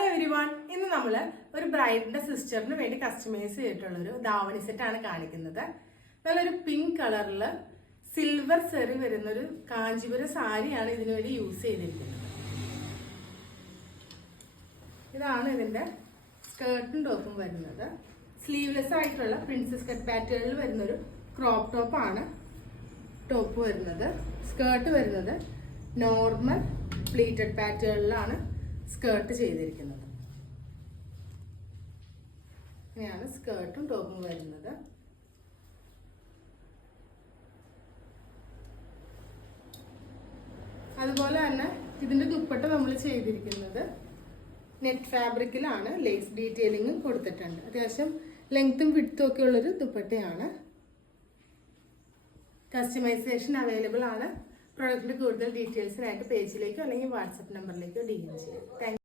Hello everyone, ഇന്ന് നമ്മൾ ഒരു ബ്രൈഡിന്റെ സിസ്റ്ററിന് വേണ്ടി കസ്റ്റമൈസ് ചെയ്തിട്ടുള്ളൊരു ധാവണി സെറ്റാണ് കാണിക്കുന്നത്. നല്ലൊരു പിങ്ക് കളറിൽ സിൽവർ സെറി വരുന്നൊരു കാഞ്ചീപുരം സാരിയാണ് ഇതിനു വേണ്ടി യൂസ് ചെയ്തിരിക്കുന്നത്. ഇതാണ് ഇതിന്റെ സ്കേർട്ടും ടോപ്പും വരുന്നത്. സ്ലീവ്ലെസ് ആയിട്ടുള്ള പ്രിൻസസ് കട്ട് പാറ്റേണിൽ വരുന്നൊരു ക്രോപ്പ് ടോപ്പാണ് ടോപ്പ് വരുന്നത്. സ്കേർട്ട് വരുന്നത് നോർമൽ പ്ലീറ്റഡ് പാറ്റേണിലാണ് സ്കേർട്ട് ചെയ്തിരിക്കുന്നത്. ഇങ്ങനെയാണ് സ്കേർട്ടും ടോപ്പും വരുന്നത്. അതുപോലെ തന്നെ ഇതിന്റെ ദുപ്പട്ട നമ്മൾ ചെയ്തിരിക്കുന്നത് നെറ്റ് ഫാബ്രിക്കിലാണ്. ലേസ് ഡീറ്റെയിലിംഗ് കൊടുത്തിട്ടുണ്ട്. അത്യാവശ്യം ലെങ്ത്തും വിഡ്ത്തും ഒക്കെ ഉള്ളൊരു ദുപ്പട്ടയാണ്. കസ്റ്റമൈസേഷൻ അവൈലബിൾ ആണ്. പ്രൊഡക്റ്റിന്റെ കൂടുതൽ ഡീറ്റെയിൽസിനായിട്ട് പേജിലേക്കോ അല്ലെങ്കിൽ വാട്സപ്പ് നമ്പറിലേക്കോ DM ചെയ്യാം.